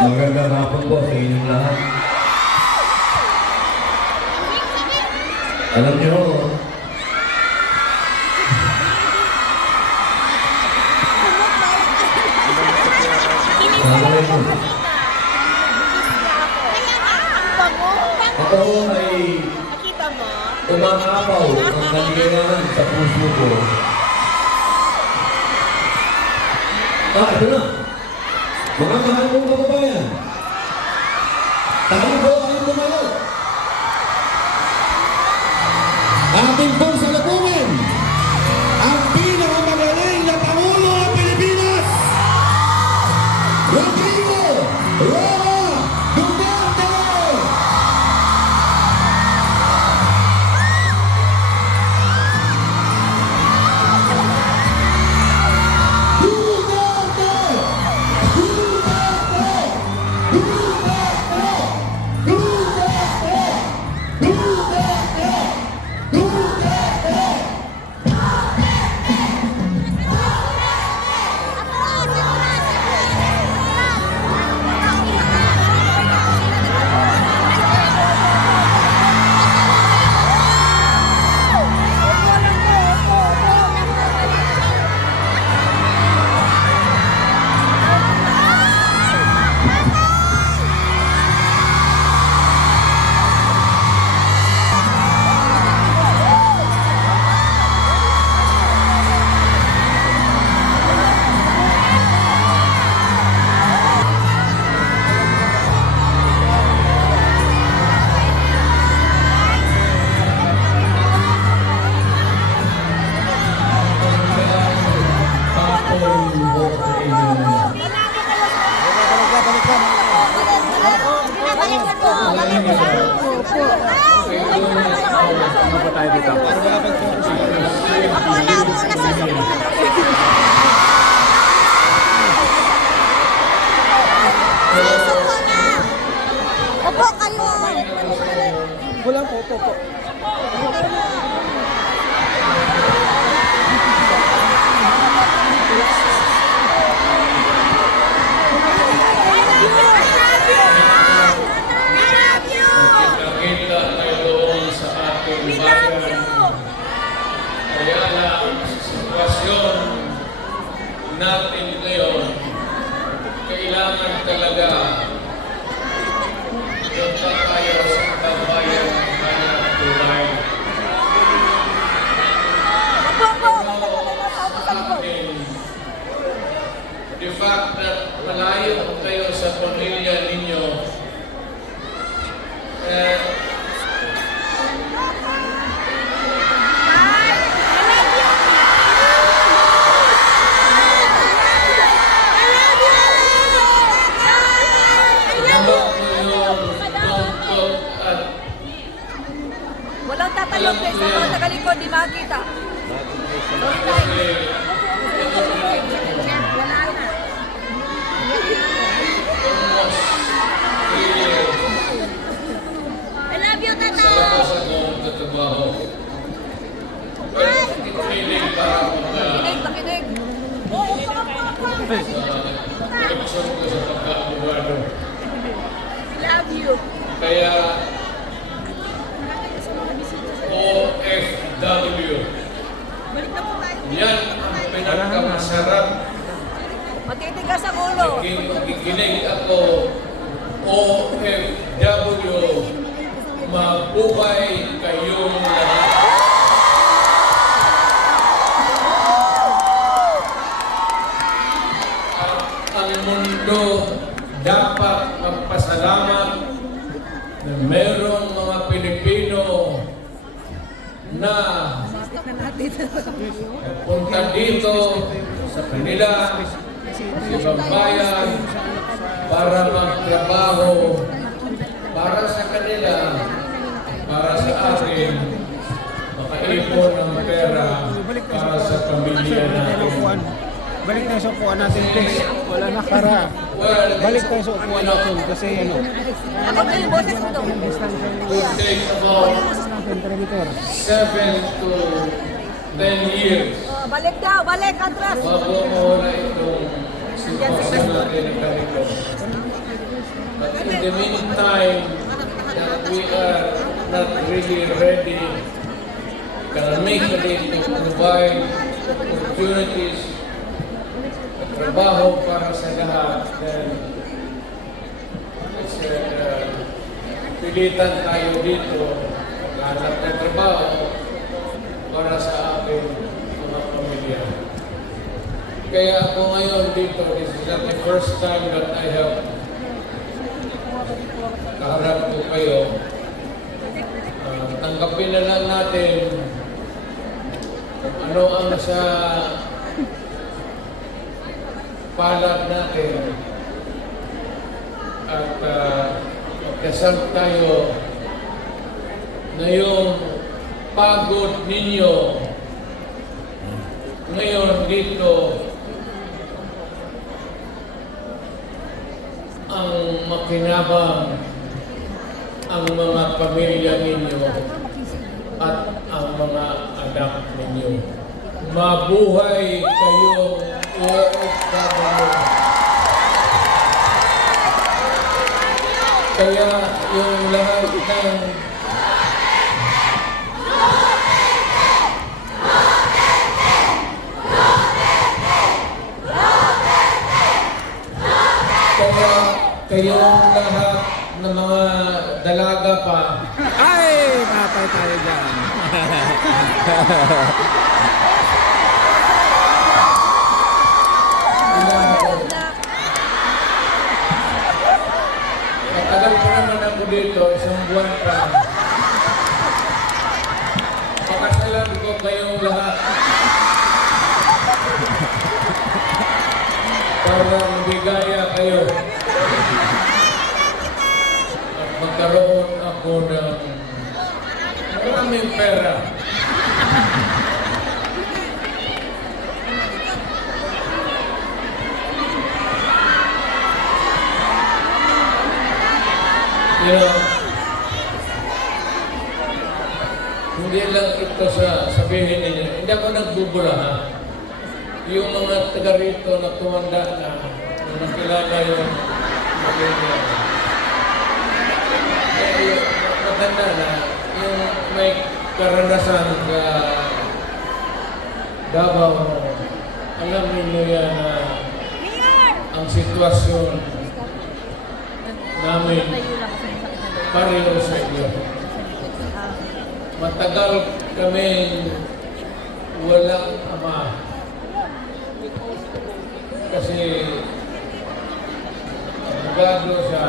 Magandang hapon po sa inyong lahat. Alam niyo, ako ay umakapaw ang kaligayahan sa puso ko. Ito na. Mga mahal kong kababayan, tayo po ay tumayo. Ating pong salubungin ang pinakamagaling na Pangulo ng Pilipinas, Rodrigo Roa Duterte! Opo, kayo. Wala po, opo. Nakita tayo doon sa ating bayan. Kaya lang sa sitwasyon natin ngayon, kailangan talaga yung tayo sa kabayan ng kanyang tulay. The fact that malayo kayo sa pamilya ninyo, Walang tatalog guys, sa mga tagalikod, di makita. Wala na. I love you, Tata! sa labas akong tatrabaho. Pero kinilig para Pakinig, pakinig. sa ko sa pagkakabugado. I love you. Kaya OFW, Balik na po tayo. yan ang pinakamasarap. Matitigas ang ulo. Kikinig ako, OFW, mabuhay kayong lahat. At ang mundo dapat magpasalamat na merong mga Pilipino na punta dito sa kanila, sa ibang bayan, para magtrabaho, para sa kanila, para sa atin, makaipon ng pera para sa pamilya natin. Balik tayo sa upuan natin, please. Wala na para. Balik tayo sa upuan natin kasi ano. Ako na yung boses mo to. It takes about 7 to 10 years Balik daw, balik, atras. bago mawala itong sitwasyon natin ng ganito. in the meantime that we are not really ready, can make it to provide opportunities at trabaho para sa lahat, then it's, pilitan tayo dito maghanap ng trabaho para sa ating mga pamilya. Kaya ako ngayon dito, this is not the first time that I have kaharap ko kayo. Tanggapin na lang natin kung ano ang sa palad natin at magkasal tayo na yung pagod ninyo ngayon dito ang makinabang ang mga pamilya ninyo at ang mga anak ninyo. Mabuhay kayong OFW. Kaya yung lahat ng kayong lahat ng mga dalaga pa, Ay, patay tayo dyan. matagal pa naman ako dito, isang buwan pa. Pakasalan ko kayong lahat. Para mabigaya kayo. At magkaroon ako ng maraming pera. You know, hindi lang ito sa sabihin ninyo. Hindi ako nagbubula, ha? Yung mga taga rito na tumanda na nakilala yung pamilya. Eh, matanda na, yung may karanasan ka Davao, alam ninyo yan na ang sitwasyon namin pareho sa inyo. Matagal kami walang ama. Kasi abogado sa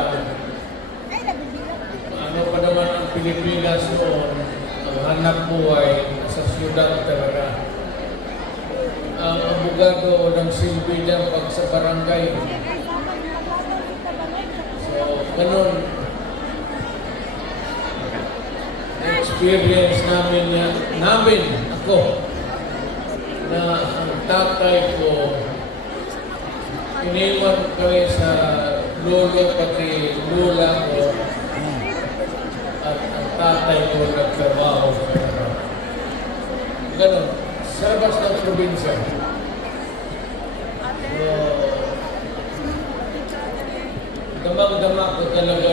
ano pa naman ang Pilipinas noon, ang hanap buhay sa siyudad talaga. Ang abogado ng silbi dyan pag sa barangay. So, ganun. Experience namin, ako, na ang tatay ko iniwan kami sa lolo pati lula ko at ang tatay ko nagtrabaho sa kanila. Ganun, sa labas ng probinsya. So, damang-dama ko talaga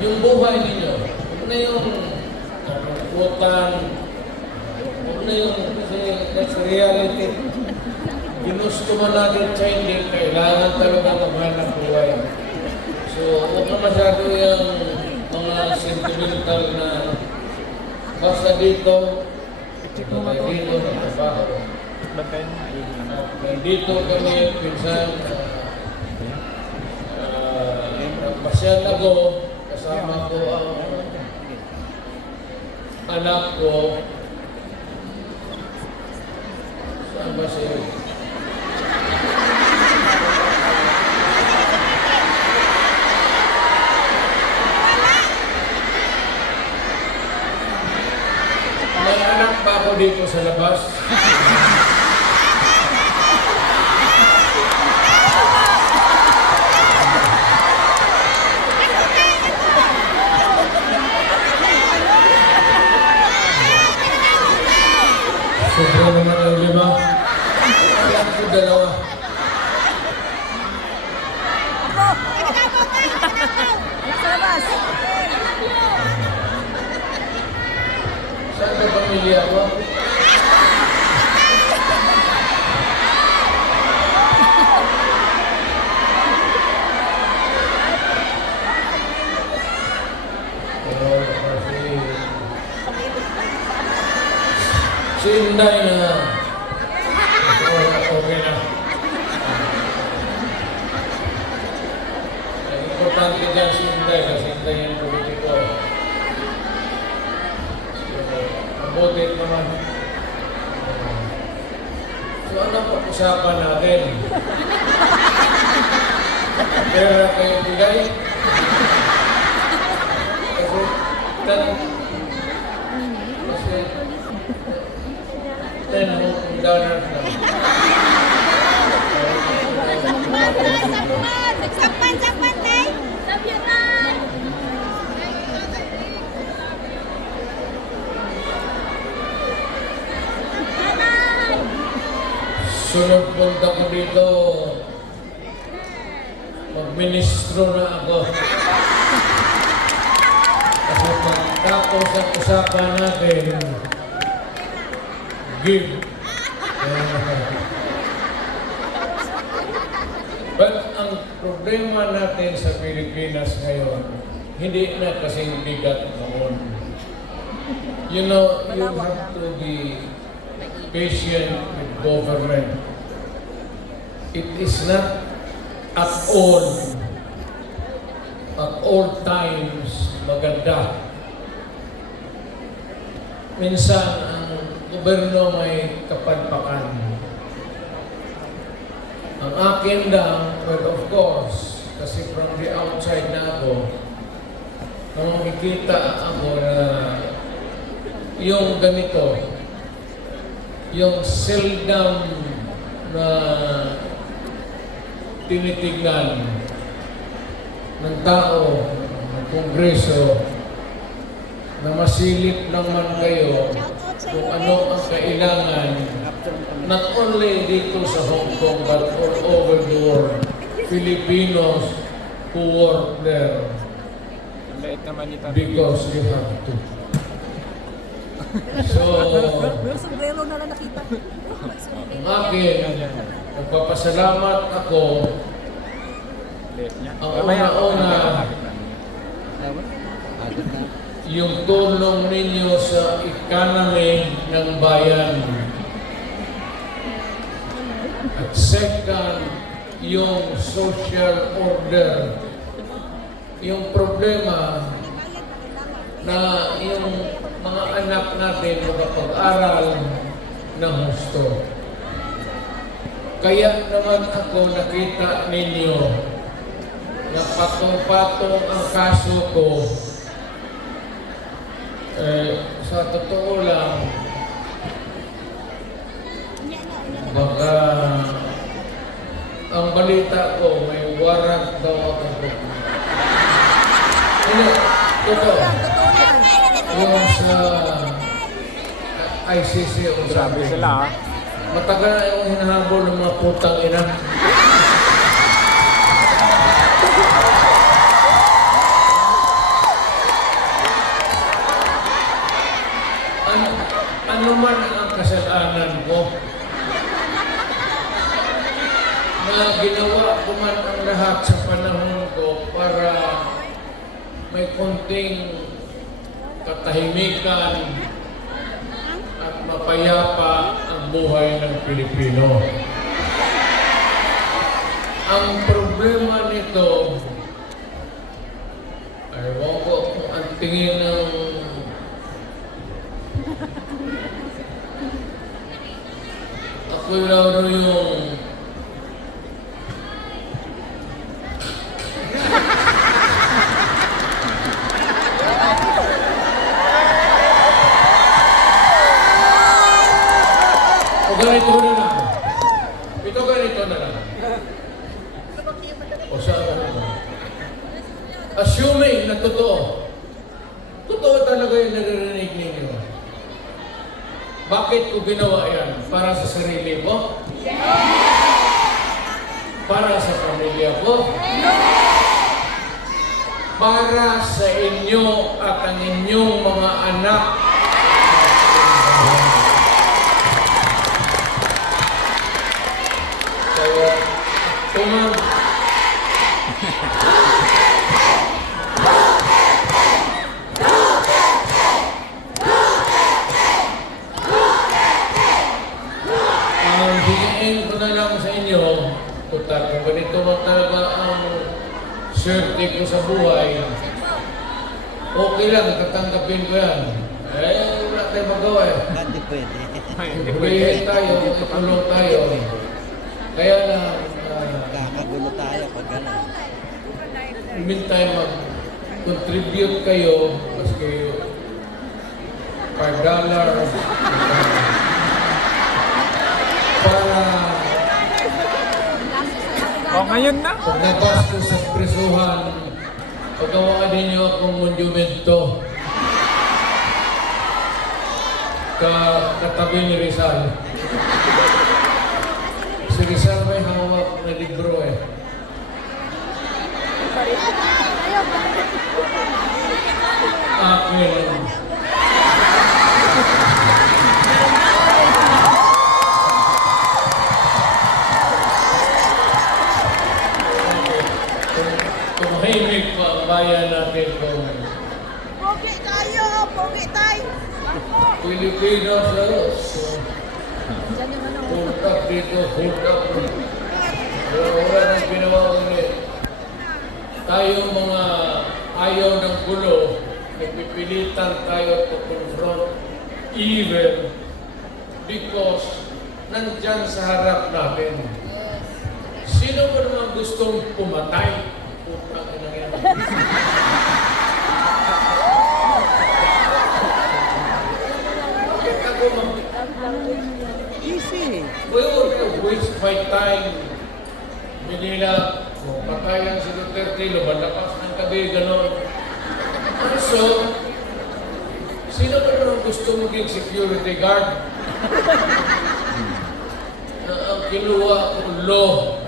yung buhay ninyo. Huwag na yung utang, huwag na yung, kasi that's reality. Ginusto man natin sa hindi, kailangan talaga maghanap buhay. So, huwag na masyado yung mga sentimental na basta dito, dito na trabaho. Dito kami, pinsan, nagpasyal ako, kasama ko ang anak ko. Saan ba siya? May anak pa ako dito sa labas. Sobra naman ang 5. Alam ko 2. Ako pamilya ko. Pero kasi si Inday na okay na. Ang importante dyan si Inday kasi Inday yung politiko. Mabuti naman. So ano pag-usapan natin? Pera kayo bigay? Kasi $10 na. Sakpan, tay! Sabihan! Sunod punta ko dito, mag-ministro na ako. Kasi pagkatapos ang usapan natin, give. But ang problema natin sa Pilipinas ngayon, hindi na kasing bigat noon. You know, you have to be patient with government. It is not at all times maganda. Minsan ang gobyerno may kapagpakan. Ang akin lang, well of course, kasi from the outside na ako, nang makikita ako na yung ganito, yung seldom na tinitignan ng tao, ng Kongreso, na masilip naman kayo kung ano ang kailangan not only dito sa Hong Kong but all over the world. Filipinos who work there because you have to. So, Pero sombrero na lang nakita. ang akin, nagpapasalamat ako. Ang una-una, yung tulong ninyo sa economy ng bayan. At second, yung social order. Yung problema na yung mga anak natin makapag-aral ng husto. Kaya naman ako nakita ninyo na patong-patong ang kaso ko. Sa totoo lang, baka ang balita ko may warrant daw ako. Hindi, totoo. Totoo yan. Yung sa ICC o Sabi sila, matagal na yung hinahabol ng mga putang ina. Ano man ang kasalanan ko na ginawa ko man ang lahat sa panahon ko para may konting katahimikan at mapayapa ang buhay ng Pilipino. Ang problema nito, ayaw ko kung ang tingin ng ako lang yung ganito na lang. Ito ganito na lang. O saan ako? Assuming na totoo. Totoo talaga yung naririnig ninyo. Bakit ko ginawa yan? Para sa sarili ko? Para sa pamilya ko? Para sa inyo at ang inyong mga anak. darating ko sa buhay, okay lang, tatanggapin ko yan. Eh, wala tayong magawa eh. Hindi pwede. Ibuhin tayo, itulong tayo. Kaya na, Kakagulo tayo pag gano'n. meantime, mag-contribute kayo, maski $5, para O, ngayon na. pag nagastos sa presuhan, paggawa ninyo akong monumento katabi ni Rizal. Si Rizal may hawak na libro eh. Akin. Tumahimik pa ang bayan natin kung Pogi tayo! Pogi tayo! Pilipinas puntak dito, puntak. Wala nang ginawa ulit. Tayo mga ayaw ng gulo, nagpipilitan tayo to confront evil because nandyan sa harap natin. Sino ba naman gustong pumatay? Putang ina yan. Bakit ako Easy. we will waste my time. Manila, patayan si Duterte, lumalakas ng gabi, gano'n. Also, sino ba naman gusto maging security guard? Na ang kinuha kong law.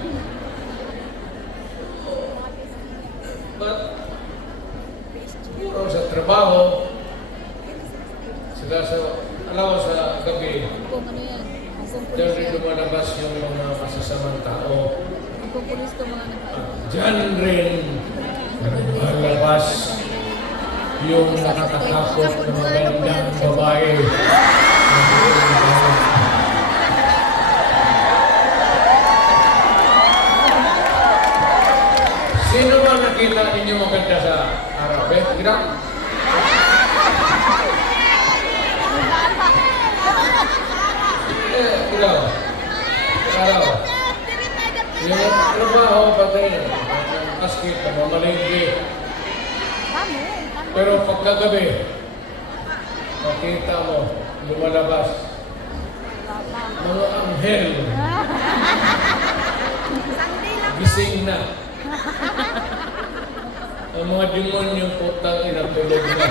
But, siguro sa trabaho, sila sa, alam mo sa gabi, Kung ano yan? Kung diyan pulis rin yan. lumalabas yung mga masasamang tao. Kung pulis to mga Diyan rin lumalabas yung nakakatakot na magandang babae. Sino ba nakita ninyo maganda sa Arab? Kira? Kira. Araw. Yung trabaho patay na. Basket, mamalinggi. Pero pagkagabi, makita mo, lumalabas. Mga anghel. Gising na. Ang mga demonyong putang inatulog na.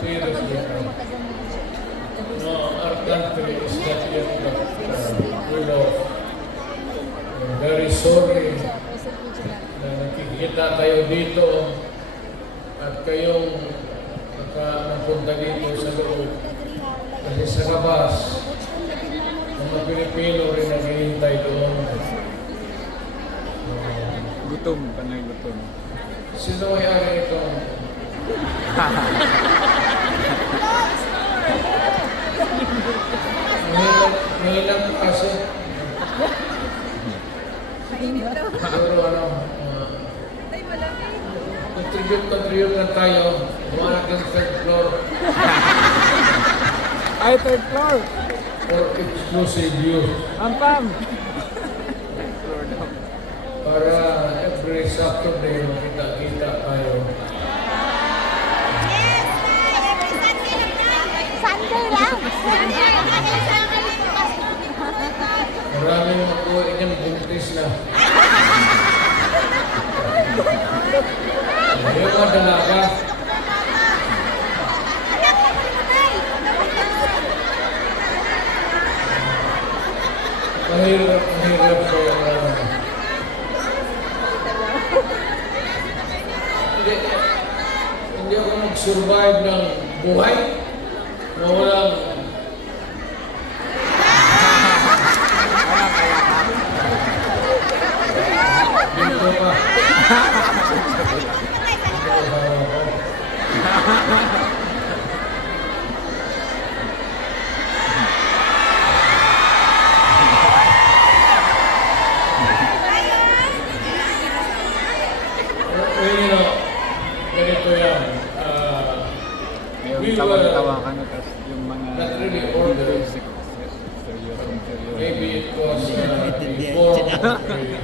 Seriously. No, our country is not yet full of very sorry na nakikita tayo dito at kayong napunta dito sa loob. Kasi sa labas, mga Pilipino rin naghihintay doon. Gutom, panay gutom. Sino may-ari itong Mahilang kasi. Siguro ano, contribute lang tayo. Mga ng third floor Ay, third floor. for exclusive use. Ampam. Para every Saturday makita-kita tayo. Sunday lang! Maraming makuha niyan buntis na. Yung mga dalaga. Mahirap ko hindi ako mag-survive ng buhay na walang dito pa. maybe it was Hindi, before sinabi.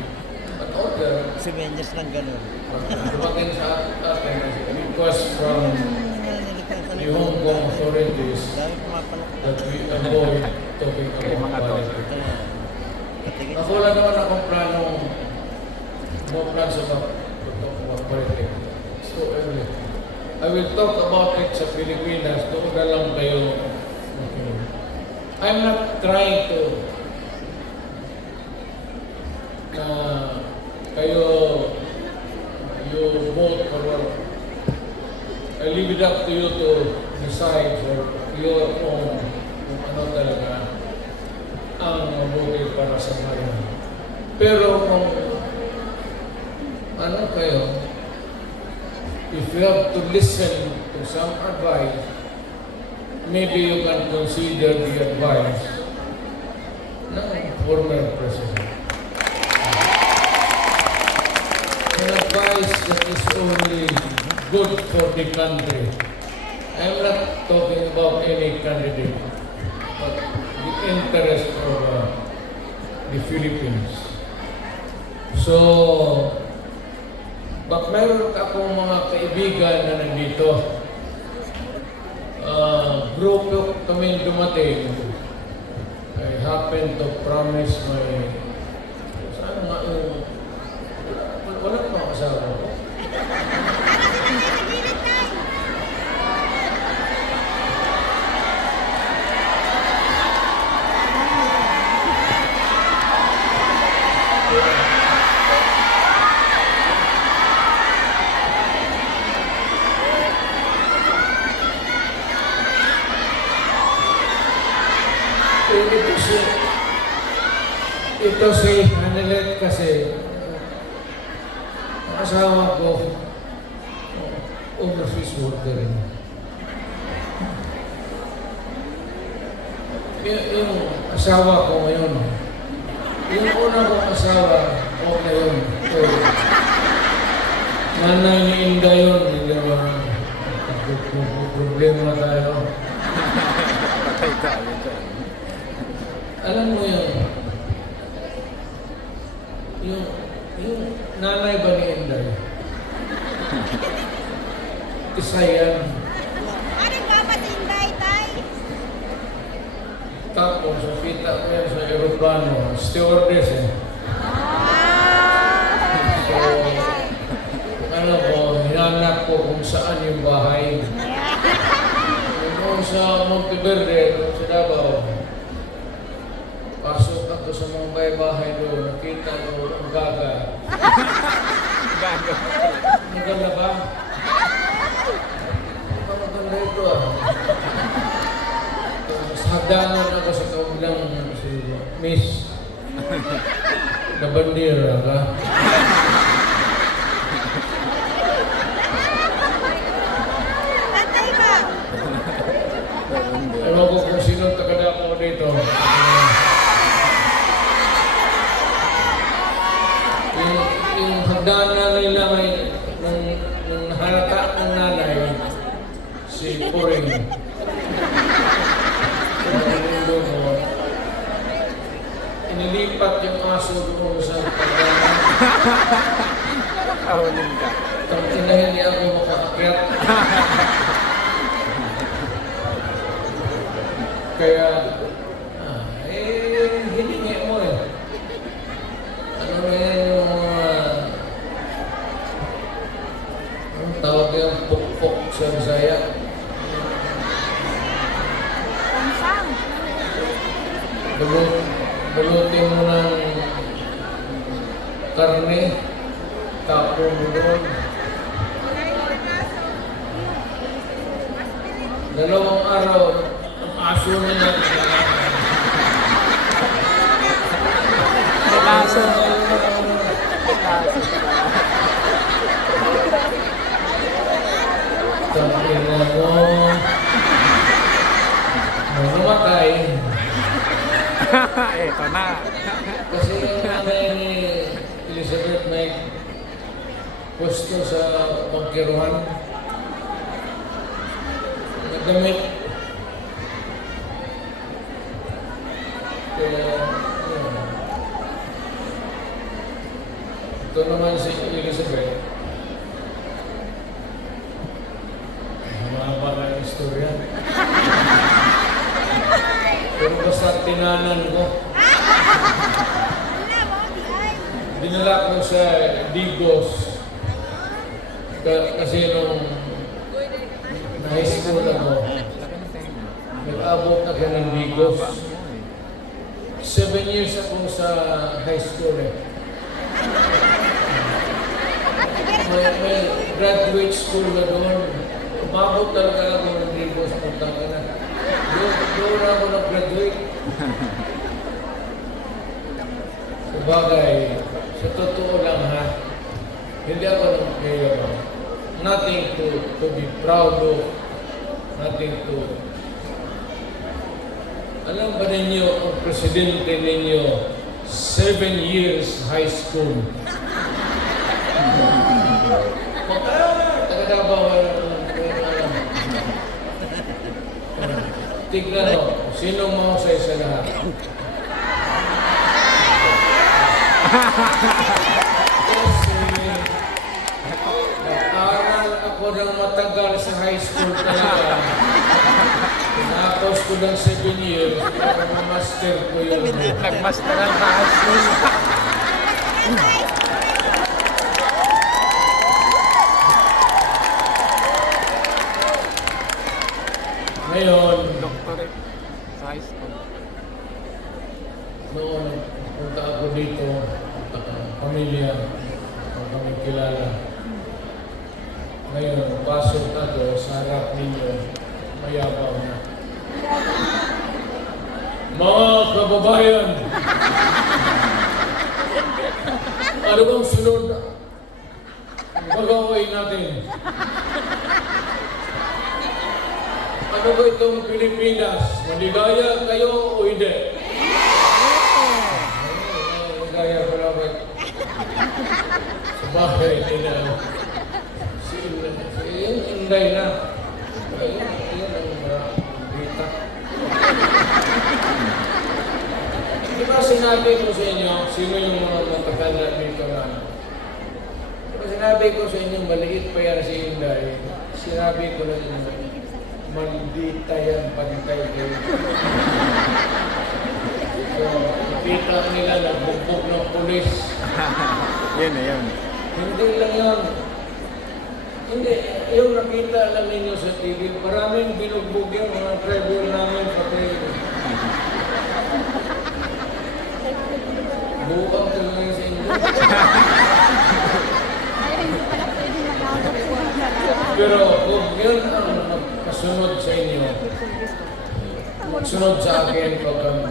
an order Si Menyas ng ganun. dumating sa atin as a request from the Hong Kong authorities Dami pumapalok. that we avoid talking about politics. Kaya, patingin Ako wala naman akong planong no plans about to talk about politics. So anyway, I will talk about it sa Pilipinas. Doon na lang kayo. Okay. I'm not trying to na kayo you vote for what. I leave it up to you to decide for your own kung ano talaga ang mabuti para sa bayan. Pero kung ano kayo, if you have to listen to some advice, maybe you can consider the advice ng former president. An advice that is only good for the country. I'm not talking about any candidate, but the interest of the Philippines. So, meron akong mga kaibigan na nandito. Grupo kami dumating. I happen to promise my... Saan nga yung... Wala pa ako kasama ko. Ito si Hanelet kasi ang asawa ko overseas worker rin. Yung asawa ko ngayon, yung una kong asawa ko ngayon, nanay ni Inda yun, hindi naman problema tayo. Alam mo yun, yung nanay ba ni Inday? Isa yan. Ano ba matinday, tay? Tapos, nakita ko yan sa aeroplano, stewardess eh. So, ano ko, hinanap ko kung saan yung bahay. Doon sa Monteverde, doon sa Davao. Pasok ako sa mga bahay doon, nakita ko ang gaga. Maganda ba? Maganda ito ah. Tapos hagdanan ako sa kabilang si Miss na bandera ka. Tatay ba? Ewan ko kung sino taga ko dito. Yung hagdanan nila may nung nahalata ng nanay si Puring. Inilipat yung aso doon sa hagdanan. Ahulin ka. Tapos na hindi ako makaakyat. Kaya, hiningi mo eh. Ano na yan yung anong tawag yung pukpok sa Bisaya? Pansang. Balutin mo ng karne, tapon mo doon. 2 araw, ang aso na yan. Laso. Tangin na mo. Namatay. Eto na. Kasi yung nanay ni Elizabeth may pwesto sa bangkiruhan. Nagdamit. Kaya Ito naman si Elizabeth. Mahaba na yung istorya. Pero basta tinanan ko. Dinala ko sa Digos. Kasi nung na-high school ako, nag-abot na ka ng Digos. 7 years ako sa high school eh. May graduate school na doon. Umabot talaga ako ng Digos. Punta ka na. Doon ako nag-graduate. Sabagay, sa totoo lang ha, hindi ako nag-mayor. Nothing to be proud of. Nothing to... Alam ba ninyo, ang presidente ninyo, 7 years high school. Taga-Davao, tignan mo, sinong mahusay sa lahat? Kasi nag-aral ako ng matagal sa high school talaga. Tinapos ko ng 7 years, para ma-master ko yun. Nagmaster ang high school. Ngayon, Doctorate sa high school. noon, punta ako dito, pamilya, kami kilala. Ngayon, pasok ako sa harap ninyo, mayabang na. Mga kababayan, ano bang sunod ang gagawin natin? Ano ba itong Pilipinas? Maligaya kayo o hindi? Maligaya ko lang ba? Sa bahay nila. Si Inday na. Ayun ang bita. Di ba sinabi ko sa inyo, sino yung mga mataganda dito na? Di ba sinabi ko sa inyo, maliit pa yan si Inday. Sinabi ko na inyo, maldita yan, pagkay kayo. So, nakita nila nagbugbog ng pulis. Yun na yun. Hindi lang yan. Hindi, yung nakita lang ninyo sa TV, maraming binugbog yan, mga tribal namin pati. Buwang talaga sa inyo. Pero kung yun ang kasunod sa inyo, sunod sa akin pag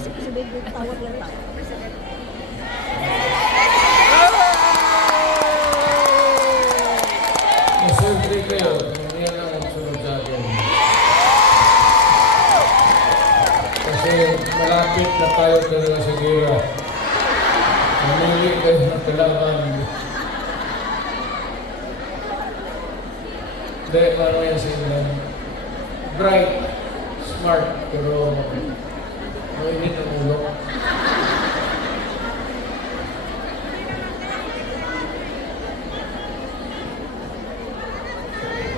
maswerte kayo, kung yan ang sunod sa akin. Kasi malapit na tayo talaga sa gira. Mamili kayo ng kalaban. Dahil paano yan sa inyo? Bright, smart, pero mainit ang ulo.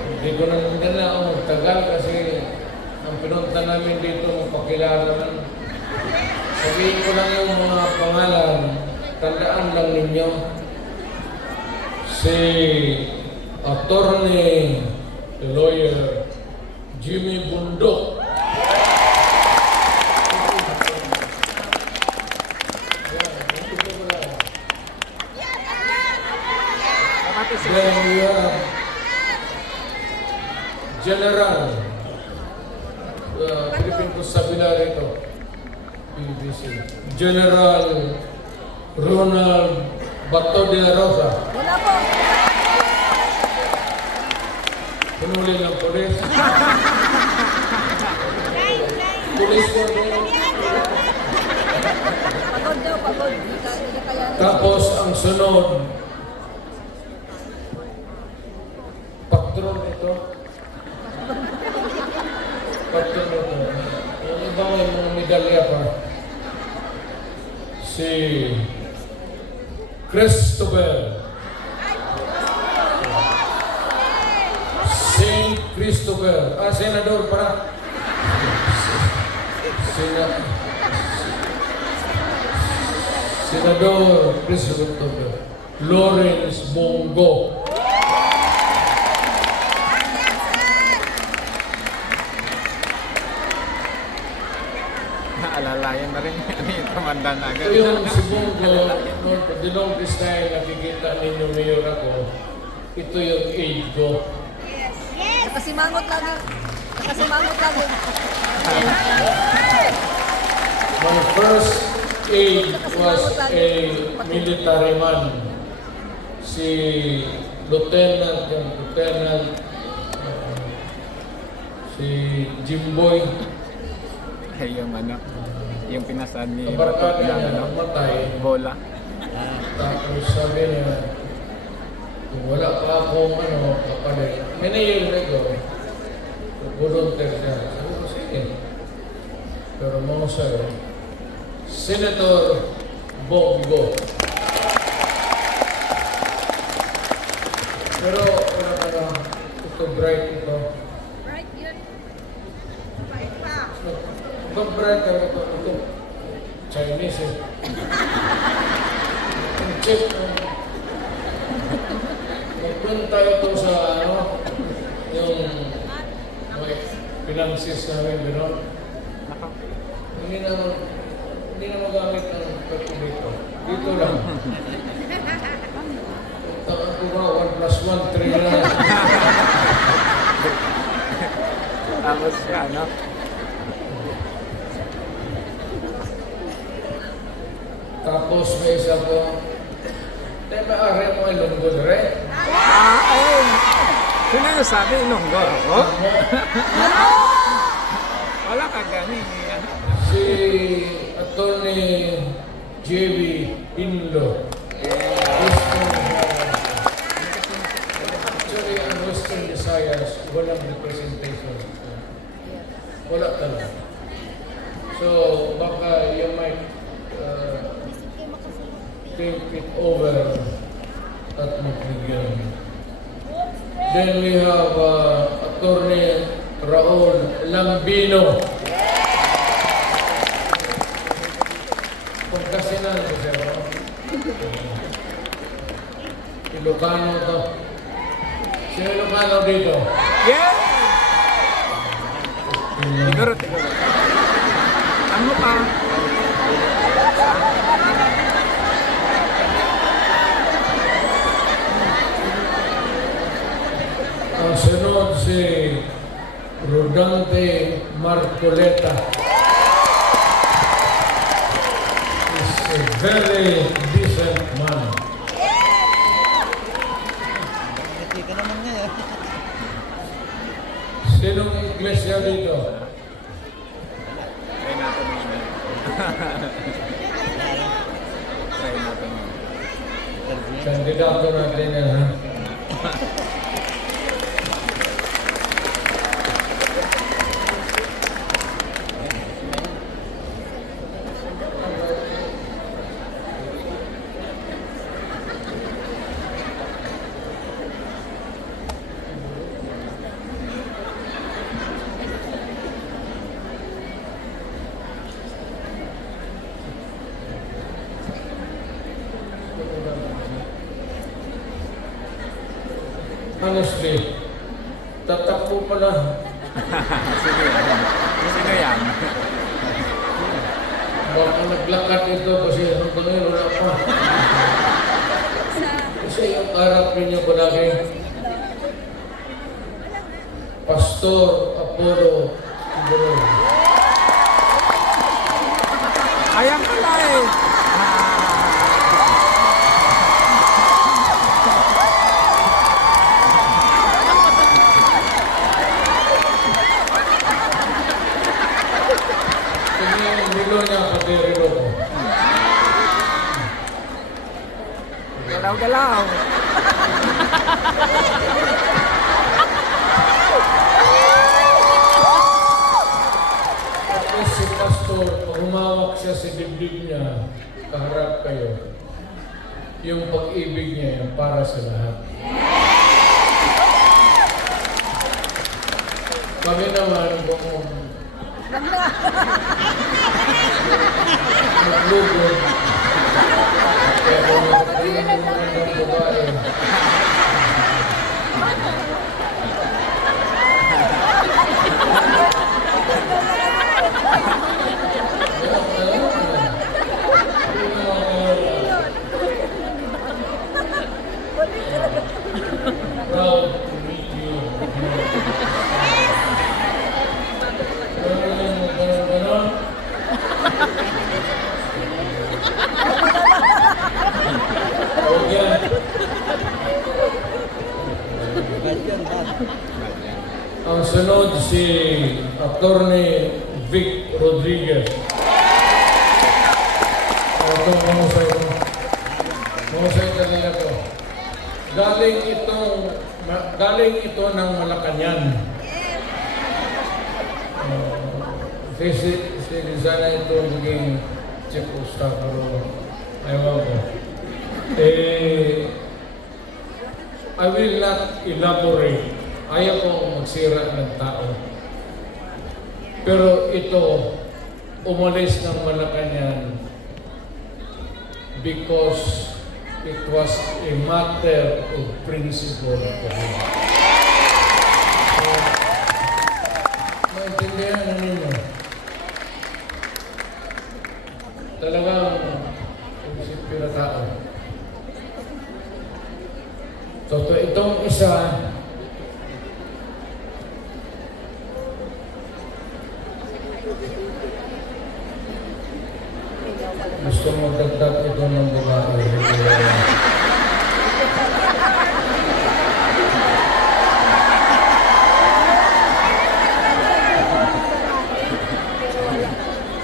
Hindi ko na ako magtagal kasi ang pinunta namin dito magpakilala lang. Sabihin ko lang yung mga pangalan, tandaan lang ninyo. Si Attorney, the lawyer, Jimmy Bundok. Then we have General, Philippine Constabulary ito, BBC. General Ronald Bato de la Rosa. Wala po. Pinuli ng pulis. Pulis ko rin. Pagod daw, pagod. Hindi kaya. Tapos ang sunod, patron ito. Patron ito. Yung iba may mga medalya pa. Si Christopher Christopher. Senador para. Senador Christopher. Lawrence Bongo. Naalalayan na rin. Ano yung tumanda na agad. Ito yung si Bongo, no, the longest time nakikita ninyo mayor ako, ito yung age ko. Nakasimangot lagi. Nakasimangot lagi. My first aide was a military man. Si Lieutenant, si Jimboy, Ay, yung ano, yung pinasaan ni kabarkada na, niya, namatay. bola. Tapos sabi niya, kung wala pa akong kapalit, many years ago, volunteer siya. Sabi ko, sige. Pero mga sa'yo, Senator Bongo. Pero wala ka na, ito bright ito. Right, yun. Ito bright ito. Chinese eh. Ang chip. Nagpunta ito sa yung mga finances namin, gano'n. Hindi na magamit ang pagko dito. Dito lang. Taka ko ba, 1 plus 1, 3 na. Tapos siya, ano? Tapos may isa ko, tayo are mo ay lunggol rin. Ayun! Sino yung sabi? Ilonggo ako? Wala ka gani. Ano? Si Atty. J.B. Inlo. Actually, ang Western Visayas, walang representation. Wala talaga. So, baka you might think it over at magbigyan. Then we have Atty. Raul Lambino. Pagkasinan ko siya, no? Ilocano to. Sino Ilocano dito? Yeah! Siguro. Ano pa? Ang sunod si Rodante Marcoleta. Is a very decent man. Hindi ka naman ngayon. Sinong iglesia dito? Try natin yun. Try natin yun. Kandidato natin yan, ha? Honestly, tatakbo pala. Sino yan? Sino yan? Baka naglakad ito kasi hanggang ngayon wala pa. Kasi yung harap ninyo palagi, Pastor Apollo Ibron. Ayan pala eh. Kasi yung nilo niya pati rilo ko. Galaw-galaw. Tapos si Pastor, pag humawak siya sa dibdib niya, kaharap kayo, yung pag-ibig niya yung para sa lahat. Kami naman kung maglugod. Kaya kung magandang babae. Proud to meet you. Ganon. Huwag yan. Ang sunod si Attorney Vic Rodriguez. Ito, mahusay ito. Mahusay kanila ito. Galing ito ng Malacanang. Si sana ito maging chief of staff, pero ayaw ko. I will not elaborate. Ayaw ko magsira ng tao. Pero ito, umalis ng Malacanang because it was a matter of principle for him. Maintindihan na ninyo. Talagang prinsipyo na tao. So, itong isa, gusto mo dagdag ito ng babae.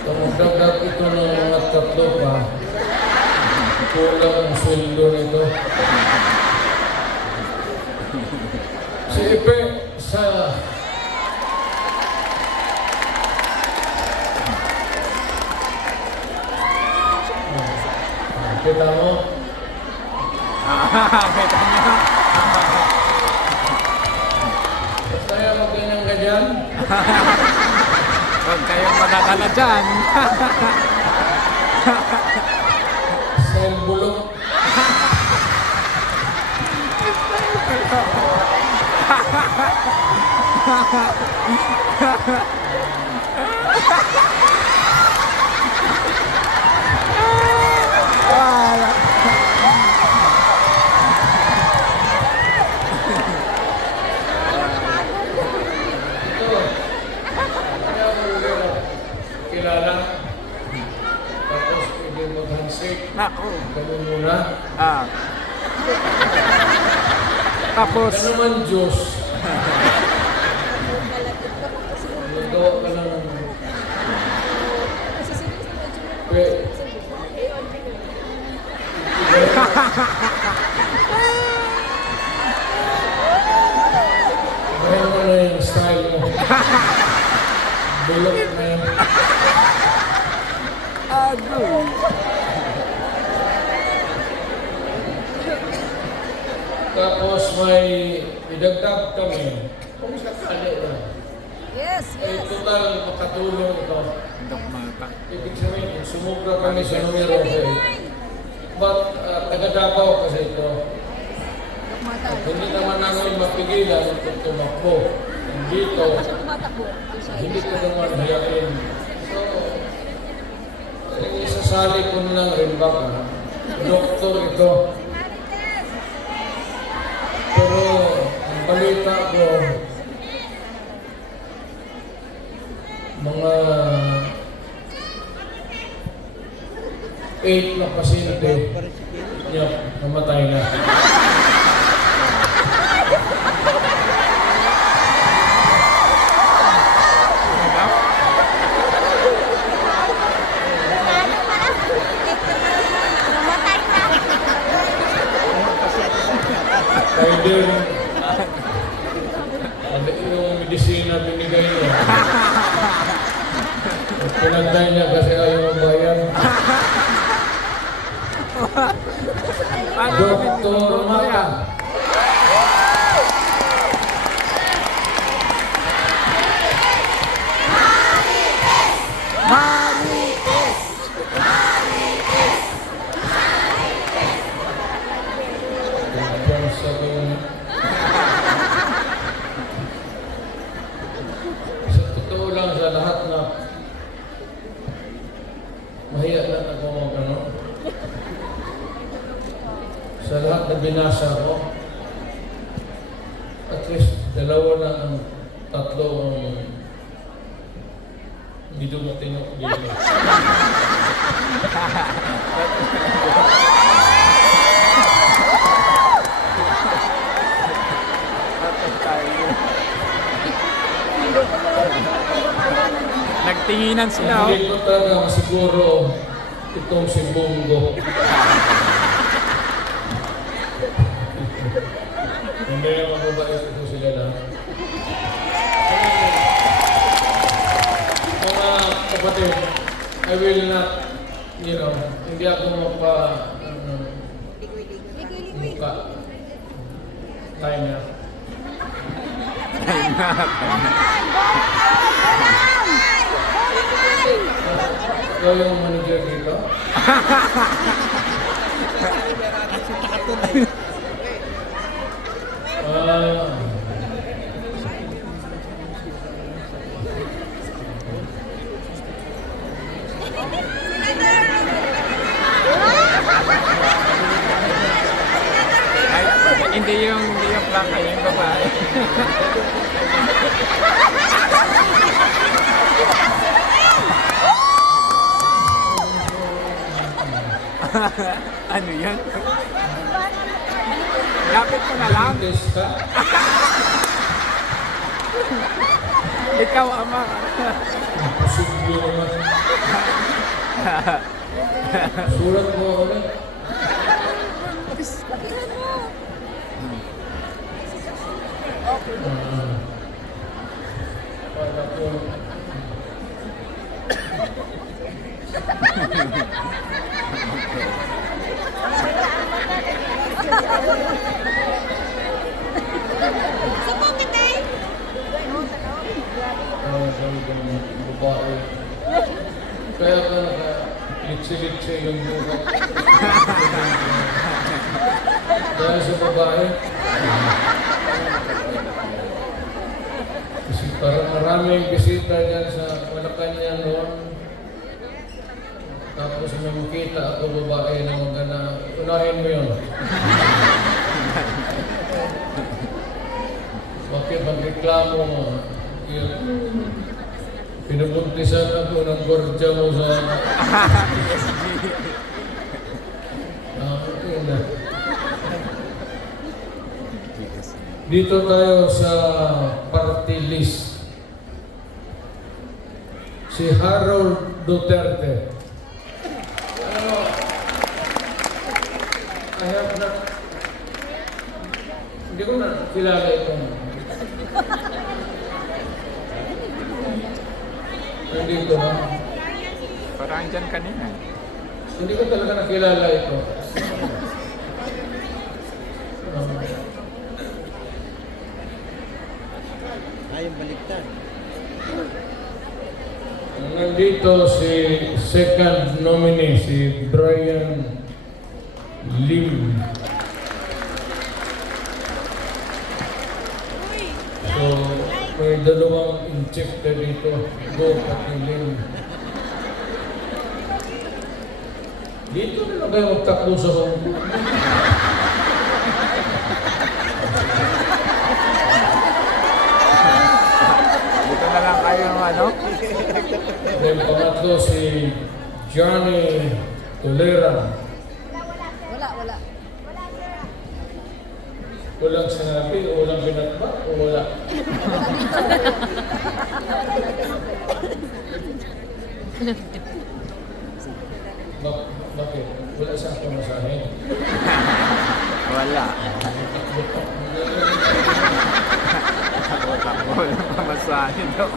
Kung dagdag ito ng mga tatlo pa, kulang ang sweldo nito. Si Ipe sa kita mo? Kita niyo. Basta yan, mag-ganyan ka dyan. Huwag kayong madadala dyan. Style bulok. Kilala. Tapos pwede mag-handshake. Ako. Ganun muna. Tapos, Ano man Diyos. Nagawa ka ng... Gawin mo na yung style mo. Bulok na yun. Tapos may idagdag kami. Kung sakali na. Yes, Eh, yes. total makatulong ito. mata. Ibig sabihin, sumubra kami sa numero 8. But taga-Davao kasi ito. At hindi naman namin mapigilan kung tumakbo. Dito, hindi ko naman hiyain. So, isasali ko na lang rin baka. Doktor ito. Pero, ang balita ko, mga 8 na pasyente niya namatay na. Either yung medisina binigay niya. Pinagday niya kasi ayaw magbayan. Doktor Mata. sa lahat na binasa ko, at least dalawa na ang tatlo ang hindi dumating ako dito. Nagtinginan sila, oh. Hindi ko talaga masiguro itong si Bongo. Hindi naman mabait ito sila lang. Mga kapatid, I will not, hindi ako mukha. Time na. Ikaw yung manager dito? Ay, hindi yung plaka, yung babae. Ano yan? Lapit ko na lang. Test ka? Ikaw, ama. Posible naman. Surat mo ulit. Para ko. Sabi ko naman, babae. Kaya ka naka-litsi-litsi yung buhat. Dahil sa babae. Kasi parang maraming bisita dyan sa Malacanang noon. Tapos may makita ako babae na magana, unahin mo yun. Bakit magreklamo mo? Pinabuntisan ako ng gordya mo sa... yun na. Dito tayo sa party list. Si Harold Duterte. I have not... Hindi ko na kilala itong... Nandito ba? Parang dyan kanina. Hindi ko talaga nakilala ito. Ayun, baliktad. Nandito si second nominee, si Brian Lim. So, may dalawang injector dito. Go, pati Lim. Dito na lang kayo magtakbo sa Hong Kong. Dito na lang kayo ng ano? Then pangatlo si Johnny Tolera. Wala. Walang sinabi o walang binatbat o wala? Bakit? Wala sa akong masahe. Wala. Takbo lang pamasahin daw.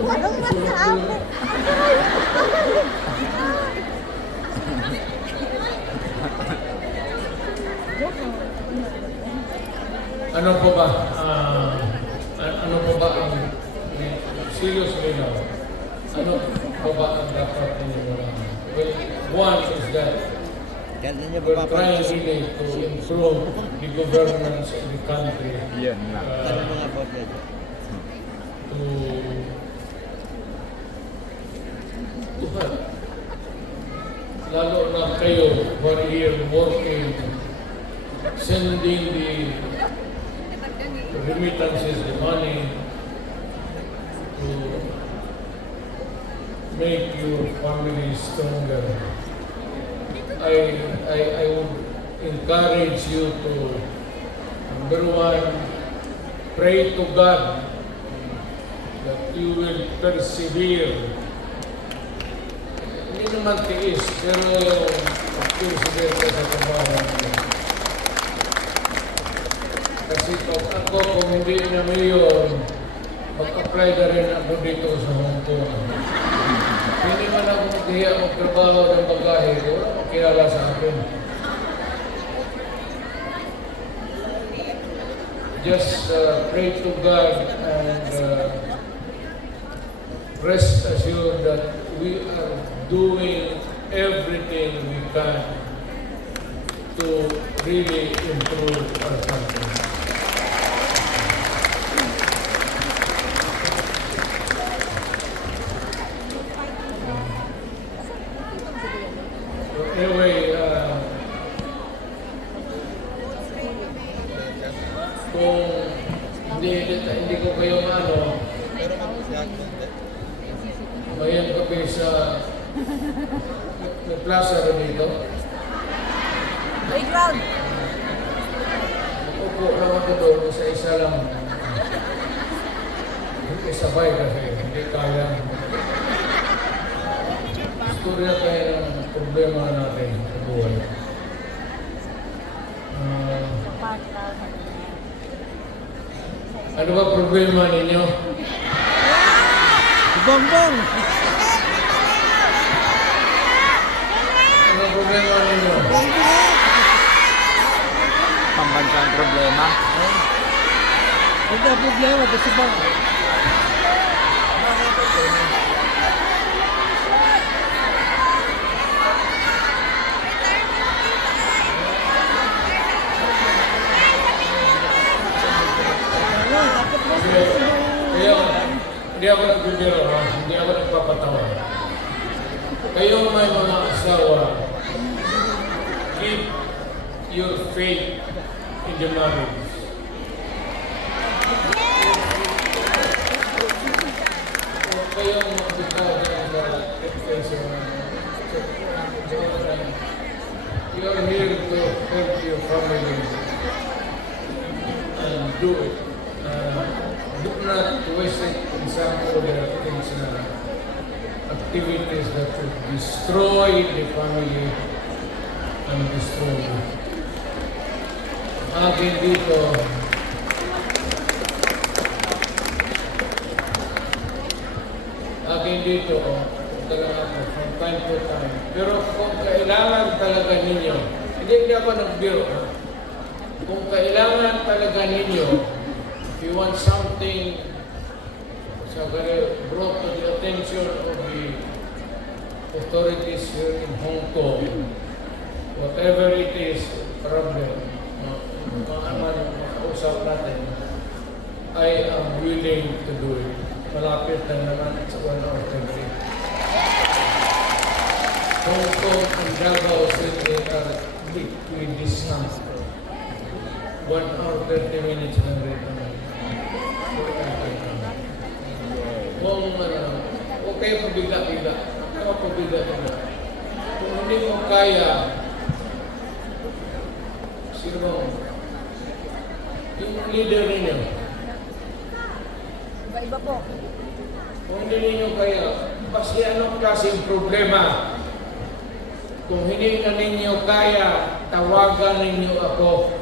Walang masabi. Ano po ba? Ano po ba ang seriously now? Ano po ba ang dapat ninyo malaman? Well, one is that Kailan niyo we're ba trying really to improve the governance of the country. Yan lang. Kailan mga board niya? To help. lalo na kayo, who are here working, sending the remittances, the money to make your family stronger. I would encourage you to, number one, pray to God that you will persevere. Hindi naman tiis, pero yung persevere ka sa trabaho mo. Kasi pag ako, kung hindi na mayor, mag-apply na rin ako dito sa Hong Kong. Hindi man ako maghiya magtrabaho ng bagahe, wala makilala sa akin. Just pray to God and rest assured that we are doing everything we can to really improve our country. So anyway, kung hindi ko kayo maano, mayan kape sa may plaza rin dito. Playground. Upo lang ako doon sa isa lang. Hindi sabay kasi hindi kaya. Istorya tayo ng problema natin sa buhay. Ano ba problema ninyo? Bongbong! Ano problema ninyo? Pambansang problema. Hindi problema, kasi ba? Kaya, hindi ako nagbibiro, ha? Hindi ako nagpapatawa. Kayo may mga asawa, keep your faith in the marriage. Huwag kayong magbitaw sa temptation. You are here to help your family and do it. Do not waste it in some other things na activities that would destroy the family and destroy you. Akin dito, talaga ako from time to time. Pero kung kailangan talaga ninyo, hindi ako nagbiro. Kung kailangan talaga ninyo, if you want something brought to the attention of the authorities here in Hong Kong, whatever it is, problem, makausap natin, I am willing to do it. Malapit na naman sa 1 hour 30. Hong Kong and Davao City are between this month. 1 hour 30 minutes lang rin naman. Kung okay pabiga-biga, pabiga-biga. Kung hindi mo kaya, sino ba? Yung leader ninyo. Iba-iba po. Kung hindi ninyo kaya, basta anong klaseng problema. Kung hindi na ninyo kaya, tawagan ninyo ako.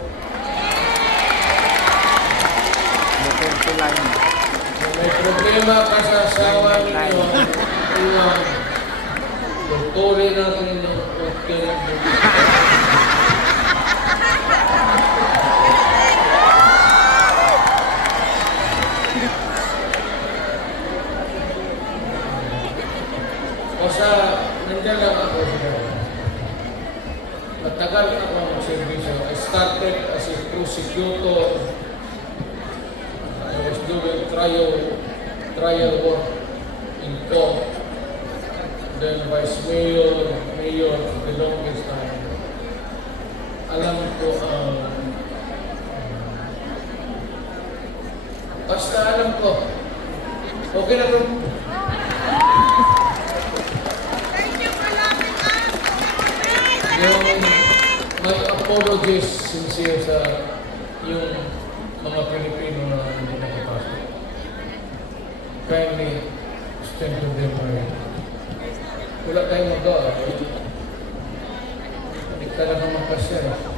Kung may problema ka sa asawa ninyo, iwan. Tutuloy natin yung okay. Basta, nandiyan lang ako siya. Matagal ako mag-servisyo. I started as a prosecutor. I was doing trial work in court. Then vice mayor, the longest time. Alam ko ang... basta alam ko. Okay na to. Yung my apologies sincere sa yung mga Pilipino na hindi nakapasok. Kindly extend to them my... wala tayong magawa. Hindi talaga makasya.